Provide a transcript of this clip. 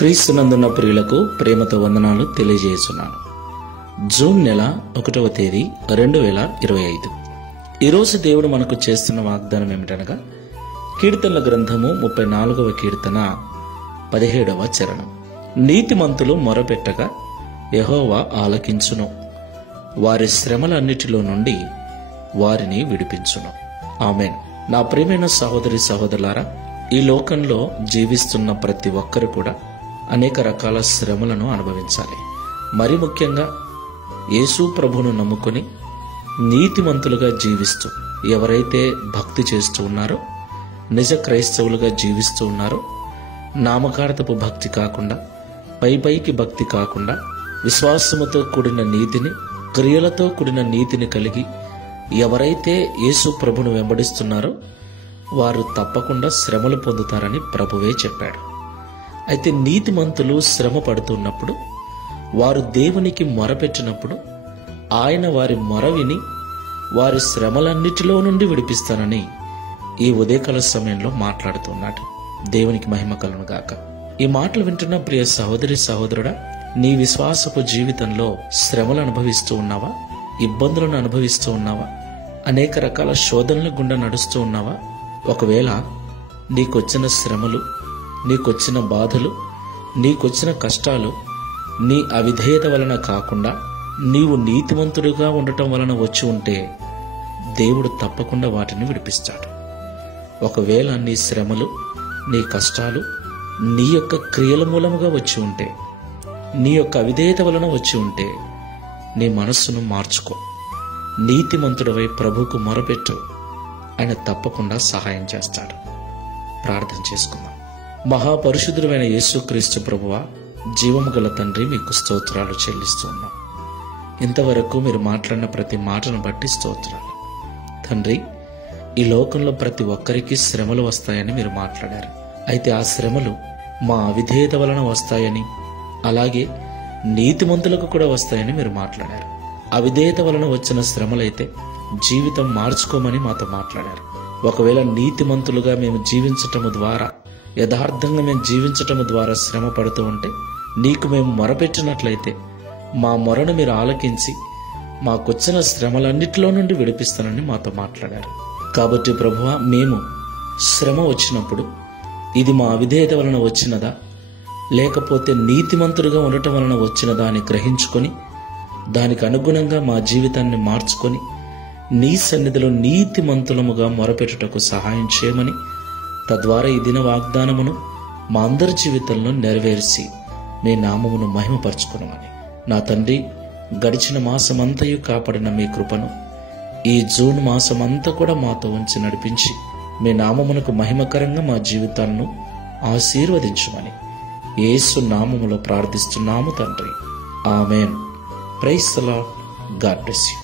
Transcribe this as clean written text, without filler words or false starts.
క్రీస్తునందున్న ప్రియులకు ప్రేమతో వందనాలు తెలియజేస్తున్నాను. జూన్ నెల 1వ తేదీ 2025. ఈరోజు దేవుడు మనకు చేస్తున్న వాగ్దానం ఏమిటనగా కీర్తనల గ్రంథము 34వ కీర్తన 17వ చరణం. నీతిమంతులు మొరపెట్టగా యెహోవా ఆలకించును, వారి శ్రమలన్నిటిలో నుండి వారిని విడిపించును. ఆమేన్. నా ప్రియమైన సహోదరి సహోదరులారా, ఈ లోకంలో జీవిస్తున్న ప్రతి ఒక్కరు కూడా అనేక రకాల శ్రమలను అనుభవించాలి. మరి ముఖ్యంగా యేసు ప్రభువును నమ్ముకొని నీతిమంతులుగా జీవిస్తూ ఎవరైతే భక్తి చేస్తూ ఉన్నారో, నిజ క్రైస్తవులుగా జీవిస్తూ ఉన్నారో, నామకార్థపు భక్తి కాకుండా, పైకి భక్తి కాకుండా, విశ్వాసముతో కూడిన నీతిని, క్రియలతో కూడిన నీతిని కలిగి ఎవరైతే యేసు ప్రభువును వెంబడిస్తున్నారో వారు తప్పకుండా శ్రమలు పొందుతారని ప్రభువే చెప్పాడు. అయితే నీతిమంతులు శ్రమ పడుతున్నప్పుడు, వారు దేవునికి మొరపెట్టినప్పుడు ఆయన వారి మొర విని వారి శ్రమలన్నిటిలో నుండి విడిపిస్తానని ఈ ఉదయకాల సమయంలో మాట్లాడుతున్నాడు. దేవునికి మహిమ కలుగును గాక. ఈ మాటలు వింటున్న ప్రియ సహోదరి సహోదరుడా, నీ విశ్వాసపు జీవితంలో శ్రమలు అనుభవిస్తూ ఉన్నావా? ఇబ్బందులను అనుభవిస్తూ ఉన్నావా? అనేక రకాల శోధనల గుండా నడుస్తూ ఉన్నావా? ఒకవేళ నీకొచ్చిన శ్రమలు, నీకొచ్చిన బాధలు, నీకొచ్చిన కష్టాలు నీ అవిధేయత వలన కాకుండా నీవు నీతిమంతుడిగా ఉండటం వలన వచ్చి ఉంటే దేవుడు తప్పకుండా వాటిని విడిపిస్తాడు. ఒకవేళ నీ శ్రమలు, నీ కష్టాలు నీ యొక్క క్రియల మూలముగా వచ్చి ఉంటే, నీ యొక్క అవిధేయత వలన వచ్చి ఉంటే నీ మనస్సును మార్చుకో. నీతిమంతుడివై ప్రభువుకు మొరపెట్టు, ఆయన తప్పకుండా సహాయం చేస్తాడు. ప్రార్థన చేసుకుందాం. మహాపరిశుద్ధుడైన యేసుక్రీస్తు ప్రభువా, జీవము గల తండ్రి, మీకు స్తోత్రాలు చెల్లిస్తూ ఉన్నాం. ఇంతవరకు మీరు మాట్లాడిన ప్రతి మాటను బట్టి స్తోత్రాలు తండ్రి. ఈ లోకంలో ప్రతి ఒక్కరికి శ్రమలు వస్తాయని మీరు మాట్లాడారు. అయితే ఆ శ్రమలు మా అవిధేయత వలన వస్తాయని, అలాగే నీతిమంతులకు కూడా వస్తాయని మీరు మాట్లాడారు. అవిధేయత వలన వచ్చిన శ్రమలైతే జీవితం మార్చుకోమని మాతో మాట్లాడారు. ఒకవేళ నీతిమంతులుగా మేము జీవించటము ద్వారా, యథార్థంగా మేము జీవించటము ద్వారా శ్రమ పడుతూ ఉంటే, నీకు మేము మొరపెట్టినట్లయితే మా మొరను మీరు ఆలకించి మాకొచ్చిన శ్రమలన్నిటిలో నుండి విడిపిస్తానని మాతో మాట్లాడారు. కాబట్టి ప్రభువా, మేము శ్రమ వచ్చినప్పుడు ఇది మా అవిధేయత వలన వచ్చినదా, లేకపోతే నీతిమంతుడిగా ఉండటం వలన వచ్చినదా అని గ్రహించుకొని దానికి అనుగుణంగా మా జీవితాన్ని మార్చుకొని నీ సన్నిధిలో నీతిమంతులముగా మొరపెట్టుటకు సహాయం చేయమని, తద్వారా ఈ దిన వాగ్దానమును మా అందరి జీవితంలో నెరవేర్చి మీ నామమును మహిమపరచుకునమని. నా తండ్రి, గడిచిన మాసమంతయు కాపాడిన మీ కృపను ఈ జూన్ మాసమంతా కూడా మాతో ఉంచి నడిపించి మీ నామమునకు మహిమకరంగా మా జీవితాలను ఆశీర్వదించుమని యేసు నామములో ప్రార్థిస్తున్నాము తండ్రి. Amen. Praise the Lord. God bless you.